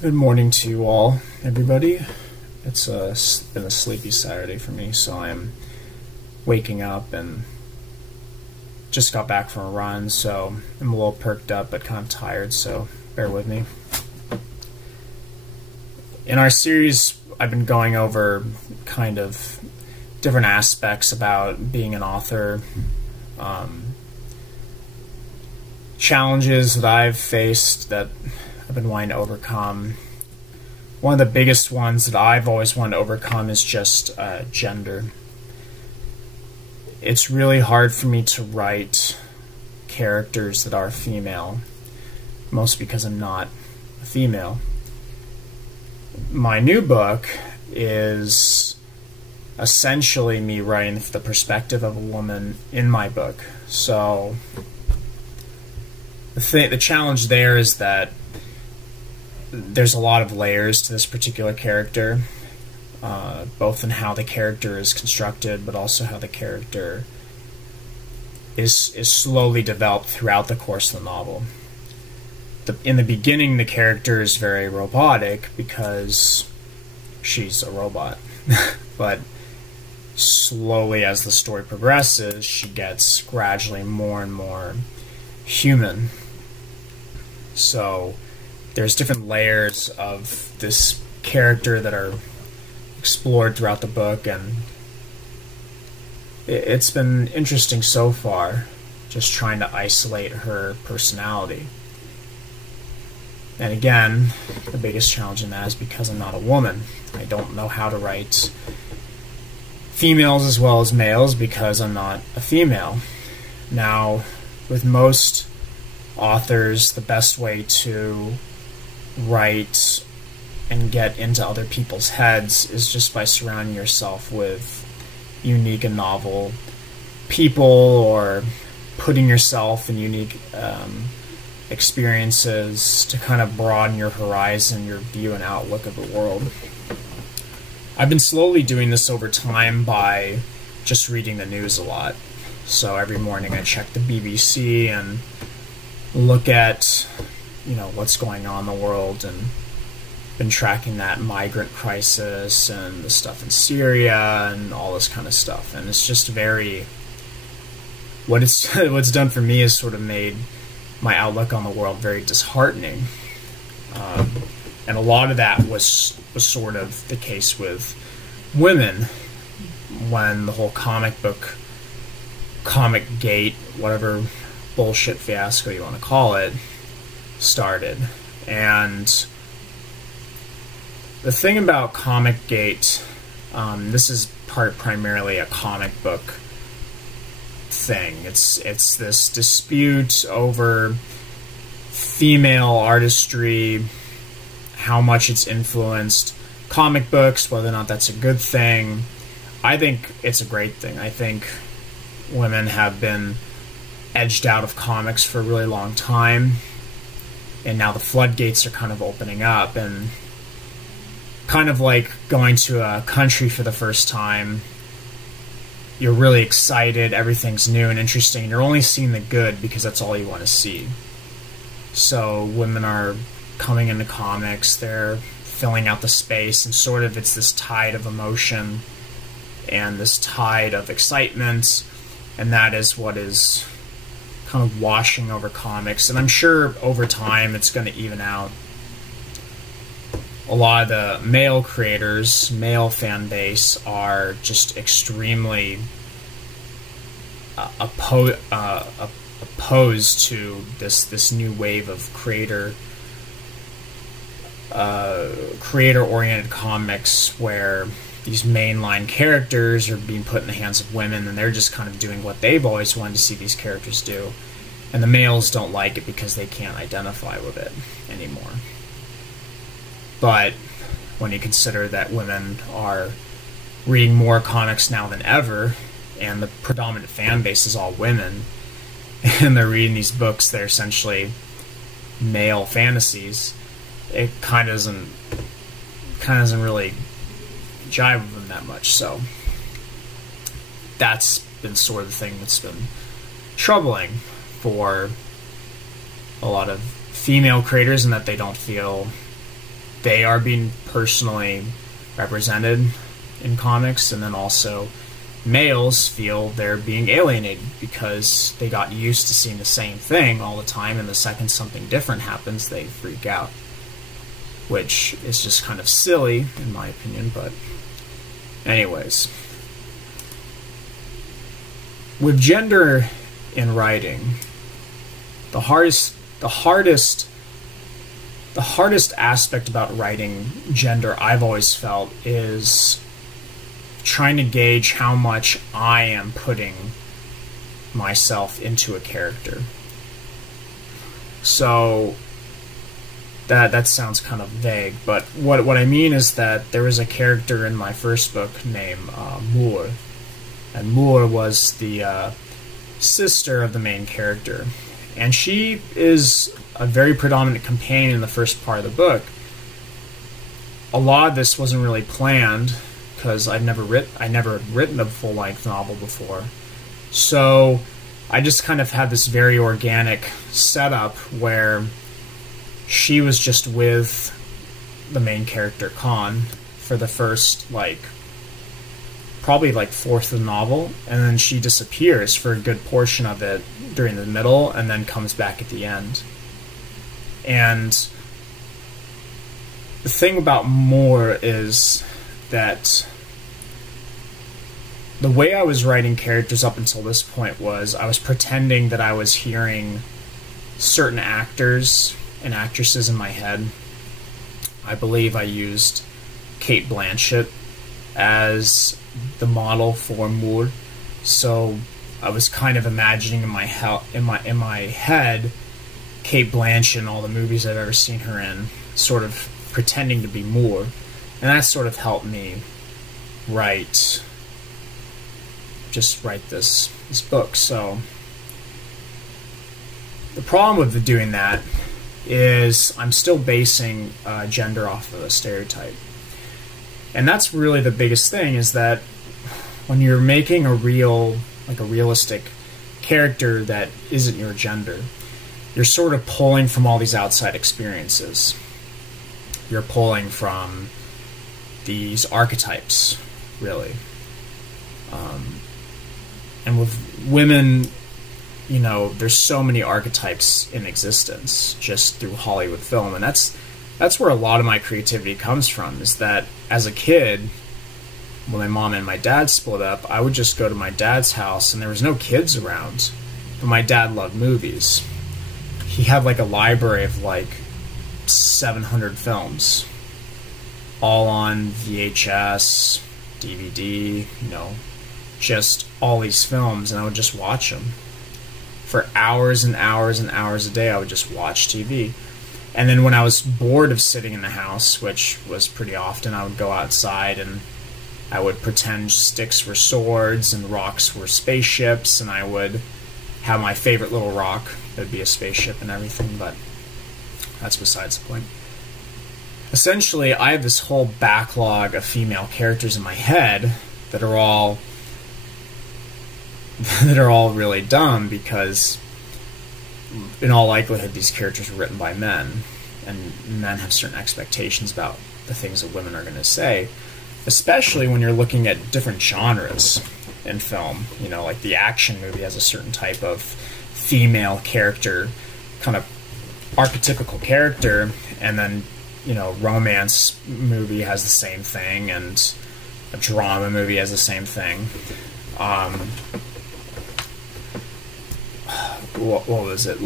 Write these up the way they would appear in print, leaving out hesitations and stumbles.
Good morning to you all, everybody. It's been a sleepy Saturday for me, so I'm waking up and just got back from a run, so I'm a little perked up but kind of tired, so bear with me. In our series, I've been going over kind of different aspects about being an author, challenges that I've faced that I've been wanting to overcome. One of the biggest ones that I've always wanted to overcome is just gender. It's really hard for me to write characters that are female, mostly because I'm not a female. My new book is essentially me writing from the perspective of a woman in my book. So the challenge there is that there's a lot of layers to this particular character, both in how the character is constructed, but also how the character is slowly developed throughout the course of the novel. In the beginning, the character is very robotic because she's a robot, but slowly as the story progresses, she gets gradually more and more human. So there's different layers of this character that are explored throughout the book, and it's been interesting so far, just trying to isolate her personality. And again, the biggest challenge in that is because I'm not a woman. I don't know how to write females as well as males because I'm not a female. Now, with most authors, the best way to write and get into other people's heads is just by surrounding yourself with unique and novel people, or putting yourself in unique experiences to kind of broaden your horizon, your view and outlook of the world. I've been slowly doing this over time by just reading the news a lot. So every morning I check the BBC and look at what's going on in the world, and been tracking that migrant crisis and the stuff in Syria and all this kind of stuff. And it's just what's done for me is sort of made my outlook on the world very disheartening. And a lot of that was sort of the case with women when the whole comic gate, whatever bullshit fiasco you want to call it, started. And the thing about Comicgate, this is primarily a comic book thing. It's this dispute over female artistry, how much it's influenced comic books, whether or not that's a good thing. I think it's a great thing. I think women have been edged out of comics for a really long time, and now the floodgates are kind of opening up, and kind of like going to a country for the first time. You're really excited, everything's new and interesting, and you're only seeing the good because that's all you want to see. So women are coming into comics, they're filling out the space, and sort of it's this tide of emotion and this tide of excitement, and that is what is kind of washing over comics. And I'm sure over time it's going to even out. A lot of the male creators, male fan base, are just extremely opposed to this new wave of creator-oriented comics, where these mainline characters are being put in the hands of women, and they're just kind of doing what they've always wanted to see these characters do. And the males don't like it because they can't identify with it anymore. But when you consider that women are reading more comics now than ever, and the predominant fan base is all women, and they're reading these books that are essentially male fantasies, it kind of doesn't really jive with them that much. So that's been sort of the thing that's been troubling for a lot of female creators, and that they don't feel they are being personally represented in comics, and then also males feel they're being alienated because they got used to seeing the same thing all the time, and the second something different happens, they freak out. Which is just kind of silly, in my opinion, but anyways. With gender in writing, the hardest aspect about writing gender, I've always felt, is trying to gauge how much I am putting myself into a character. So that sounds kind of vague, but what I mean is that there was a character in my first book named Moore, and Moore was the sister of the main character, and she is a very predominant companion in the first part of the book. A lot of this wasn't really planned because I never written a full-length novel before, so I just kind of had this very organic setup where she was just with the main character Khan for the first probably fourth of the novel, and then she disappears for a good portion of it during the middle and then comes back at the end. And the thing about Moore is that the way I was writing characters up until this point was I was pretending that I was hearing certain actors and actresses in my head. I believe I used Cate Blanchett as the model for Moore, so I was kind of imagining in my head Cate Blanchett in all the movies I've ever seen her in, sort of pretending to be Moore, and that sort of helped me write this book. So the problem with doing that is I'm still basing gender off of a stereotype. And that's really the biggest thing, is that when you're making a realistic character that isn't your gender, you're sort of pulling from all these outside experiences. You're pulling from these archetypes, really. And with women, there's so many archetypes in existence just through Hollywood film, and that's where a lot of my creativity comes from, is that as a kid, when my mom and my dad split up, I would just go to my dad's house, and there was no kids around, but my dad loved movies. He had a library of 700 films, all on VHS, DVD, just all these films, and I would just watch them. For hours and hours and hours a day, I would just watch TV. And then when I was bored of sitting in the house, which was pretty often, I would go outside and I would pretend sticks were swords and rocks were spaceships, and I would have my favorite little rock that would be a spaceship and everything, but that's besides the point. Essentially, I have this whole backlog of female characters in my head that are all really dumb, because in all likelihood these characters were written by men, and men have certain expectations about the things that women are going to say, especially when you're looking at different genres in film. Like the action movie has a certain type of female character, kind of archetypical character, and then romance movie has the same thing, and a drama movie has the same thing. What was it?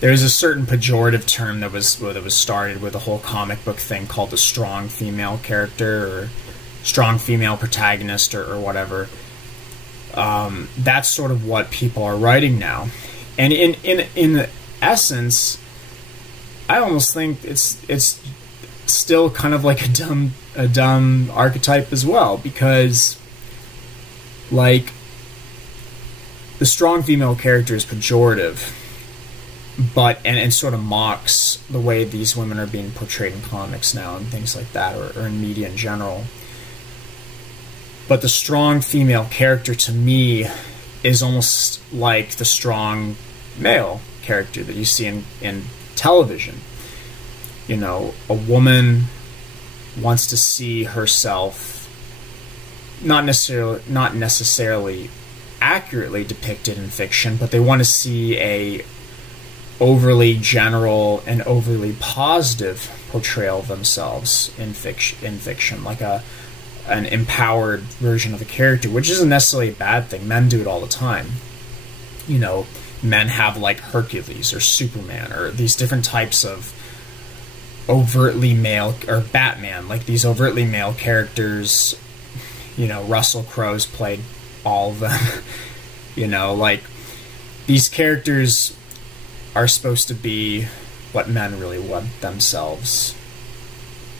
There's a certain pejorative term that was started with the whole comic book thing called the strong female character, or strong female protagonist, or whatever. That's sort of what people are writing now. And in essence, I almost think it's still kind of like a dumb archetype as well, because the strong female character is pejorative, but and sort of mocks the way these women are being portrayed in comics now and things like that, or in media in general. But the strong female character, to me, is almost like the strong male character that you see in television. A woman wants to see herself not necessarily accurately depicted in fiction, but they want to see a overly general and overly positive portrayal of themselves in fiction, like an empowered version of a character, which isn't necessarily a bad thing. Men do it all the time. You know, men have like Hercules or Superman or these different types of overtly male, or Batman, like these overtly male characters. You know, Russell Crowe's played all of them. You know, like, these characters are supposed to be what men really want themselves,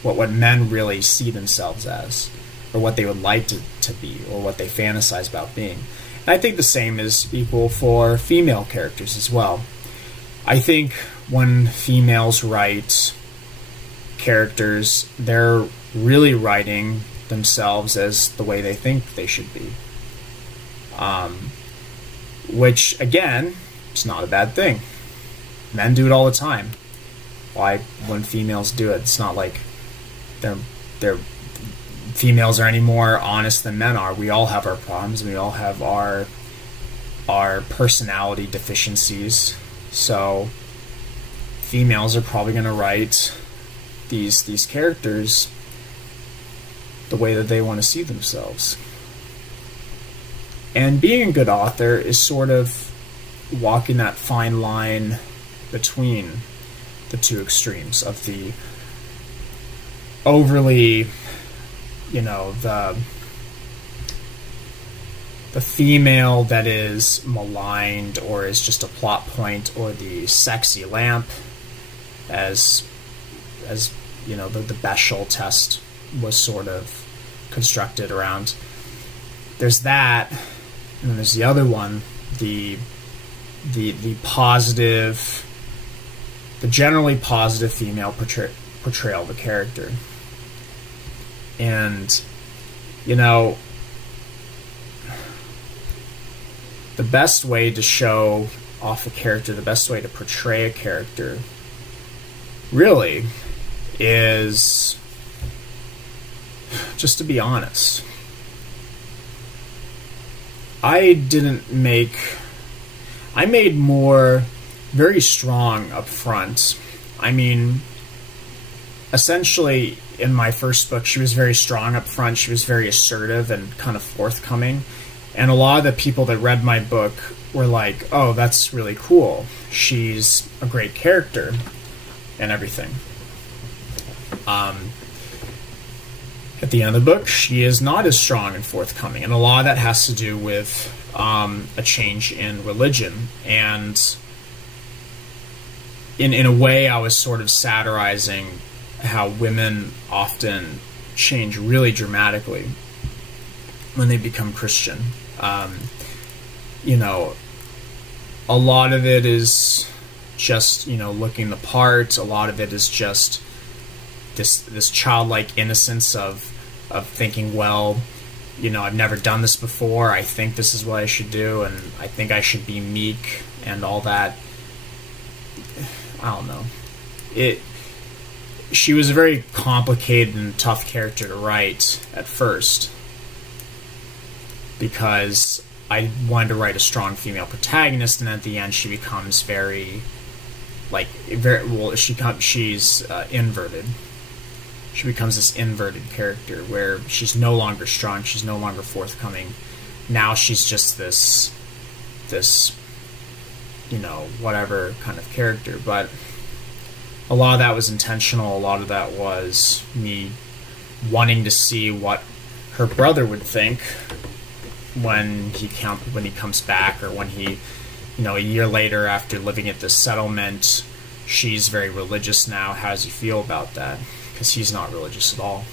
what men really see themselves as, or what they would like to be, or what they fantasize about being. And I think the same is equal for female characters as well. I think when females write characters, they're really writing themselves as the way they think they should be. Which, again, is not a bad thing. Men do it all the time. Why, when females do it, it's not like they're females are any more honest than men are. We all have our problems. We all have our personality deficiencies. So females are probably going to write these characters the way that they want to see themselves. And being a good author is sort of walking that fine line between the two extremes of the overly, you know, the female that is maligned or is just a plot point, or the sexy lamp, as you know, the Bechdel test was sort of constructed around. There's that, and then there's the other one, the positive, the generally positive female portrayal of a character. And, you know, the best way to show off a character, the best way to portray a character, really, is just to be honest. I made more very strong up front. I mean, essentially, in my first book, she was very strong up front. She was very assertive and kind of forthcoming. And a lot of the people that read my book were like, oh, that's really cool. She's a great character and everything. At the end of the book, she is not as strong and forthcoming. And a lot of that has to do with a change in religion. And in a way, I was sort of satirizing how women often change really dramatically when they become Christian. You know, a lot of it is just, you know, looking the part. A lot of it is just this childlike innocence of thinking, well, you know, I've never done this before. I think this is what I should do, and I think I should be meek and all that. I don't know. She was a very complicated and tough character to write at first, because I wanted to write a strong female protagonist, and at the end she becomes she's inverted. She becomes this inverted character where she's no longer strong, she's no longer forthcoming. Now she's just this, you know, whatever kind of character. But a lot of that was intentional. A lot of that was me wanting to see what her brother would think when he comes back, or when he, you know, a year later after living at this settlement, she's very religious now. How does he feel about that? Because he's not religious at all.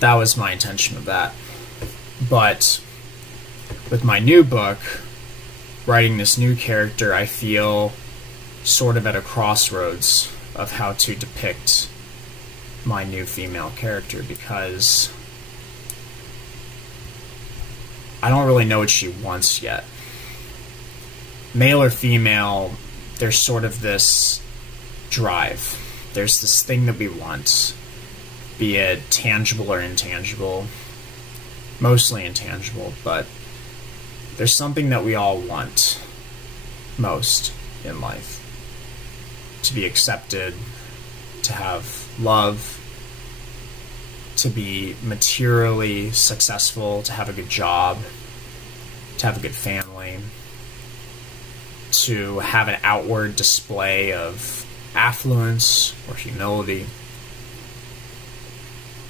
That was my intention of that. But with my new book, writing this new character, I feel sort of at a crossroads of how to depict my new female character, because I don't really know what she wants yet. Male or female, there's sort of this drive. There's this thing that we want. be it tangible or intangible, mostly intangible, but there's something that we all want most in life. To be accepted, to have love, to be materially successful, to have a good job, to have a good family, to have an outward display of affluence or humility.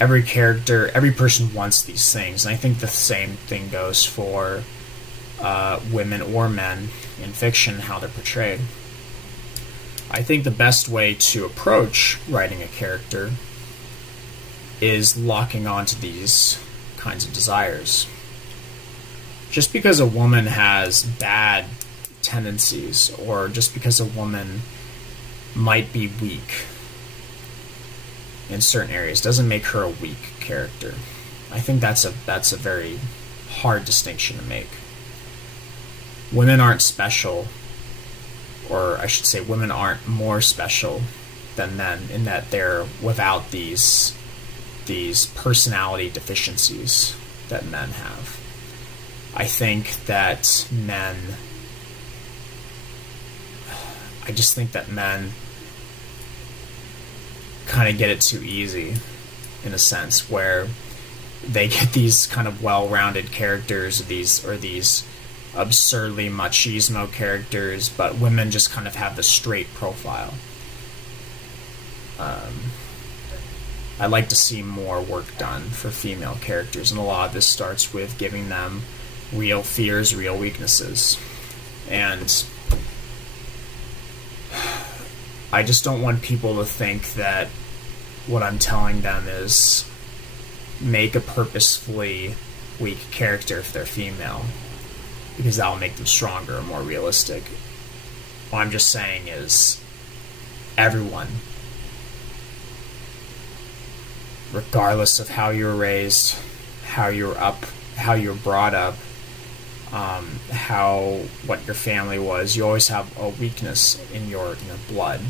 Every character, every person wants these things, and I think the same thing goes for women or men in fiction, how they're portrayed. I think the best way to approach writing a character is locking onto these kinds of desires. Just because a woman has bad tendencies, or just because a woman might be weak in certain areas, doesn't make her a weak character. I think that's a very hard distinction to make. Women aren't special, or I should say women aren't more special than men in that they're without these personality deficiencies that men have. I think that I just think that men kind of get it too easy, in a sense, where they get these kind of well-rounded characters, or these absurdly machismo characters, but women just kind of have the straight profile. I like to see more work done for female characters, and a lot of this starts with giving them real fears, real weaknesses. And I just don't want people to think that what I'm telling them is make a purposefully weak character if they're female, because that will make them stronger and more realistic. What I'm just saying is everyone, regardless of how you were raised, how you were brought up, what your family was, you always have a weakness in your blood.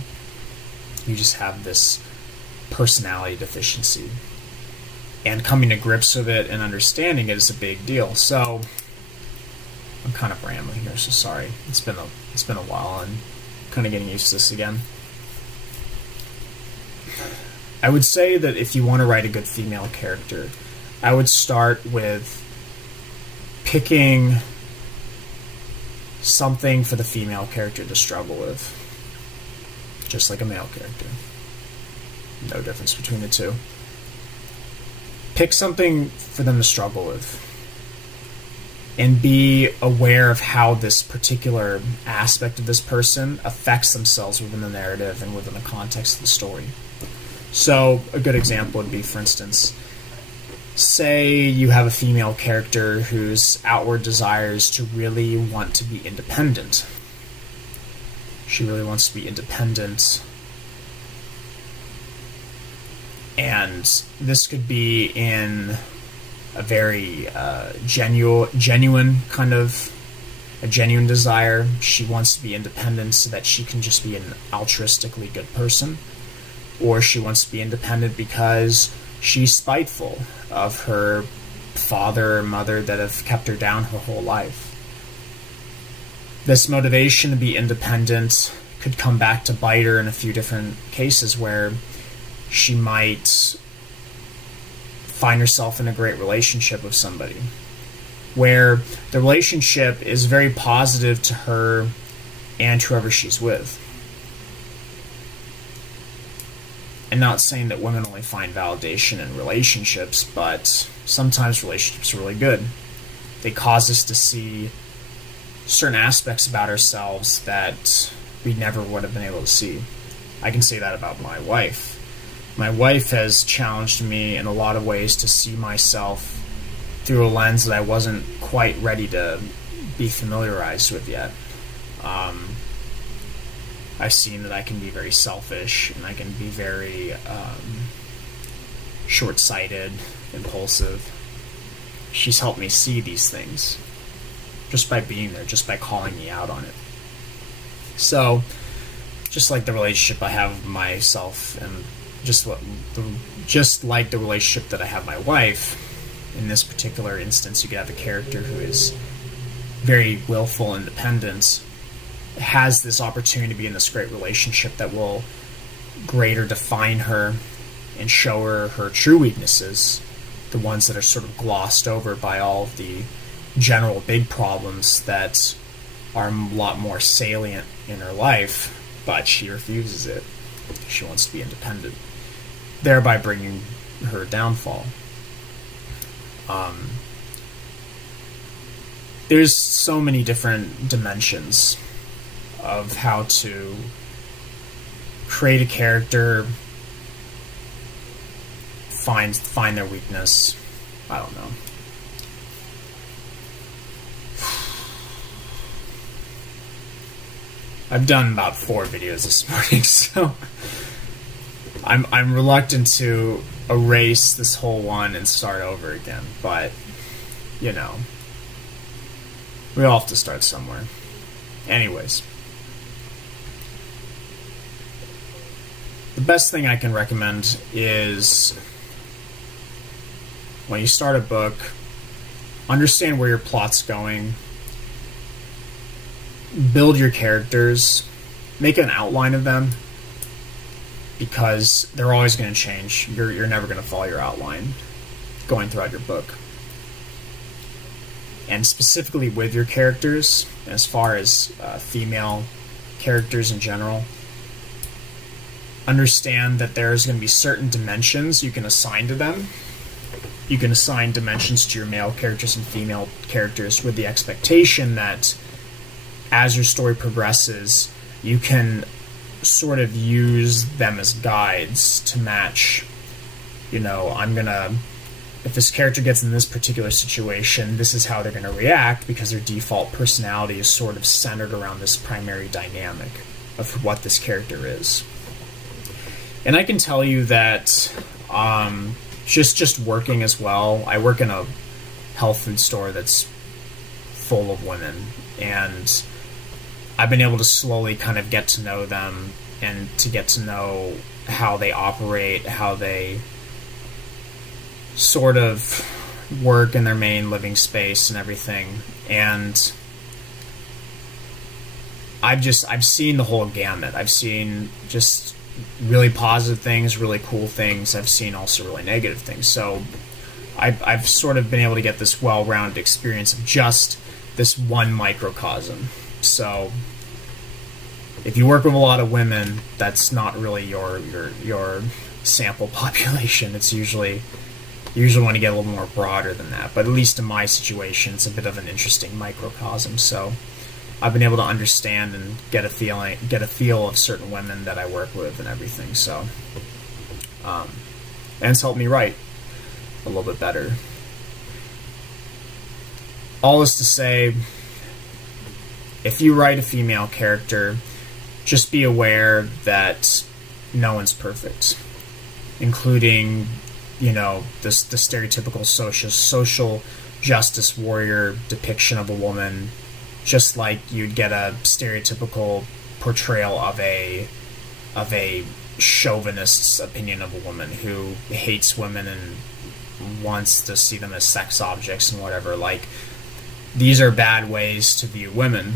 You just have this personality deficiency, and coming to grips with it and understanding it is a big deal. So I'm kind of rambling here, so sorry. It's been a while, and kind of getting used to this again. I would say that if you want to write a good female character, I would start with picking something for the female character to struggle with, just like a male character. No difference between the two. Pick something for them to struggle with, and be aware of how this particular aspect of this person affects themselves within the narrative and within the context of the story. So a good example would be, for instance, say you have a female character whose outward desire is to really want to be independent. She really wants to be independent. And this could be in a very genuine kind of a genuine desire. She wants to be independent so that she can just be an altruistically good person. Or she wants to be independent because she's spiteful of her father or mother that have kept her down her whole life. This motivation to be independent could come back to bite her in a few different cases, where she might find herself in a great relationship with somebody, where the relationship is very positive to her and whoever she's with. And not saying that women only find validation in relationships, but sometimes relationships are really good. They cause us to see certain aspects about ourselves that we never would have been able to see. I can say that about my wife. My wife has challenged me in a lot of ways to see myself through a lens that I wasn't quite ready to be familiarized with yet. I've seen that I can be very selfish, and I can be very short-sighted, impulsive. She's helped me see these things just by being there, just by calling me out on it. So, just like the relationship I have with myself and just like the relationship that I have with my wife. In this particular instance, you could have a character who is very willful and independent, has this opportunity to be in this great relationship that will greater define her and show her her true weaknesses, the ones that are sort of glossed over by all of the general big problems that are a lot more salient in her life, but she refuses it. She wants to be independent, thereby bringing her downfall. There's so many different dimensions of how to create a character, find their weakness. I don't know. I've done about 4 videos this morning, so I'm reluctant to erase this whole one and start over again, but you know, we all have to start somewhere. Anyways, the best thing I can recommend is when you start a book, understand where your plot's going, build your characters, make an outline of them, because they're always going to change. You're never going to follow your outline going throughout your book. And specifically with your characters, as far as female characters in general, understand that there's going to be certain dimensions you can assign to them. You can assign dimensions to your male characters and female characters with the expectation that as your story progresses, you can sort of use them as guides to match, you know, if this character gets in this particular situation, this is how they're going to react, because their default personality is sort of centered around this primary dynamic of what this character is. And I can tell you that just working as well, I work in a health food store that's full of women, and I've been able to slowly kind of get to know them and to get to know how they operate, how they sort of work in their main living space and everything. And I've seen the whole gamut. I've seen just really positive things, really cool things. I've seen also really negative things. So I've sort of been able to get this well-rounded experience of just this one microcosm. So if you work with a lot of women, that's not really your sample population. It's usually want to get a little more broader than that. But at least in my situation, it's a bit of an interesting microcosm. So I've been able to understand and get a feel of certain women that I work with and everything. So and it's helped me write a little bit better. All is to say, if you write a female character, just be aware that no one's perfect, including, you know, the stereotypical social justice warrior depiction of a woman, just like you'd get a stereotypical portrayal of a chauvinist's opinion of a woman who hates women and wants to see them as sex objects and whatever. Like, these are bad ways to view women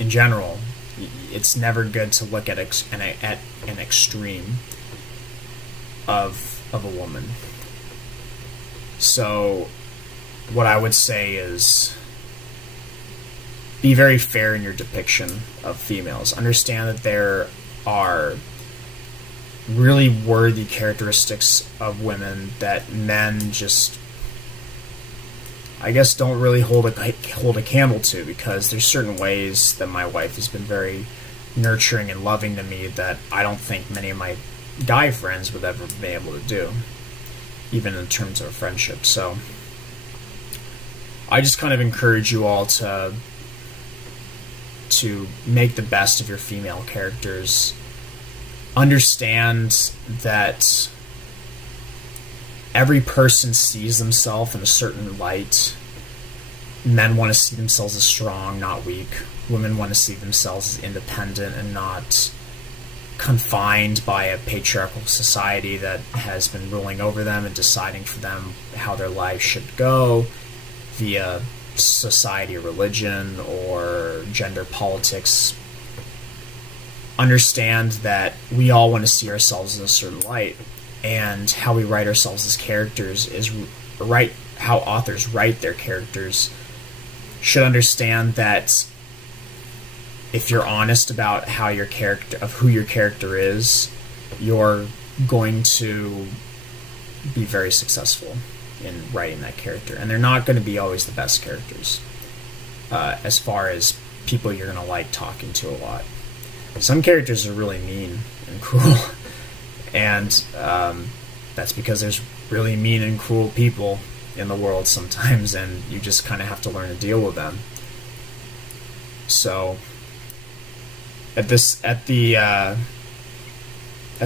in general. It's never good to look at an extreme of a woman. So what I would say is be very fair in your depiction of females. Understand that there are really worthy characteristics of women that men just, I guess, don't really hold a candle to, because there's certain ways that my wife has been very nurturing and loving to me that I don't think many of my guy friends would ever be able to do, even in terms of a friendship. So I just kind of encourage you all to make the best of your female characters. Understand that every person sees themselves in a certain light. Men want to see themselves as strong, not weak. Women want to see themselves as independent and not confined by a patriarchal society that has been ruling over them and deciding for them how their lives should go via society or religion or gender politics. Understand that we all want to see ourselves in a certain light, and how we write ourselves as characters is right. How authors write their characters should understand that if you're honest about how your character, of who your character is, you're going to be very successful in writing that character. And they're not going to be always the best characters, as far as people you're going to like talking to a lot. Some characters are really mean and cruel, and that's because there's really mean and cruel people in the world sometimes, and you just kind of have to learn to deal with them. So at the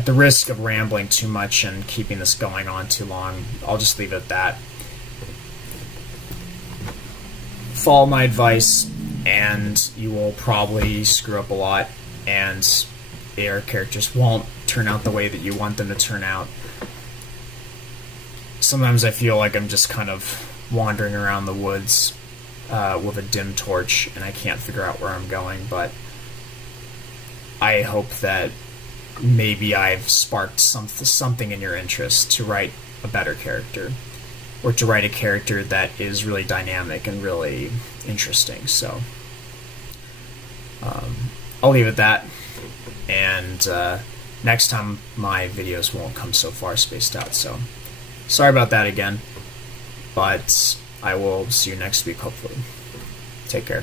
risk of rambling too much and keeping this going on too long, I'll just leave it at that. Follow my advice, and you will probably screw up a lot, and your characters won't turn out the way that you want them to turn out. Sometimes I feel like I'm just kind of wandering around the woods with a dim torch, and I can't figure out where I'm going, but I hope that maybe I've sparked something in your interest to write a better character, or to write a character that is really dynamic and really interesting. So I'll leave it at that, and next time my videos won't come so far spaced out, so sorry about that again, but I will see you next week, hopefully. Take care.